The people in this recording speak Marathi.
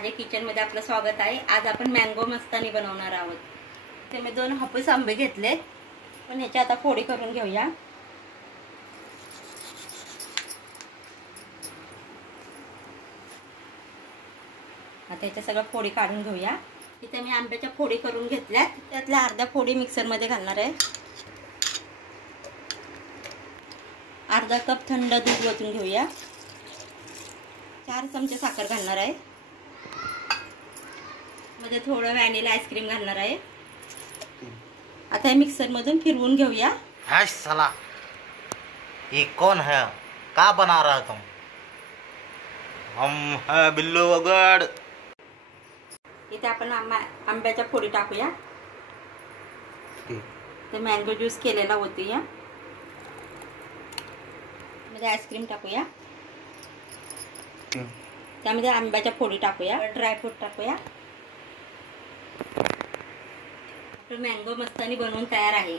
माझ्या किचन मध्ये आपलं स्वागत आहे। आज आपण मँगो मस्तानी बनवणार आहोत। ते मी 2 हापूस आंबे घेतले, पण ह्याची आता फोडी करून घेऊया। आता ह्याच्या सगळं फोडी काढून घेऊया। इथे मी आंब्याच्या फोडी करून घेतल्यात, त्यातल्या अर्ध्या फोडी मिक्सर मध्ये घालणार आहे। अर्धा कप थंड दूध ओतून घेऊया। 4 चमचे साखर घालणार आहे। मध्ये थोडं व्हॅनिला आईस्क्रीम घालणार आहे। आता हे मिक्सर मधून फिरवून घेऊया। है साला, ये कौन है? क्या बना रहा है तुम? हम है बिल्लू वगड़। इथे आपण आंब्याच्या फोडी टाकूया। ते मँगो ज्यूस केलेला ओतूया। मध्ये आईस्क्रीम टाकूया। त्यामध्ये आंब्याच्या फोडी टाकूया, ड्रायफ्रूट टाकूया। मँगो मस्तानी बनवून तयार आहे।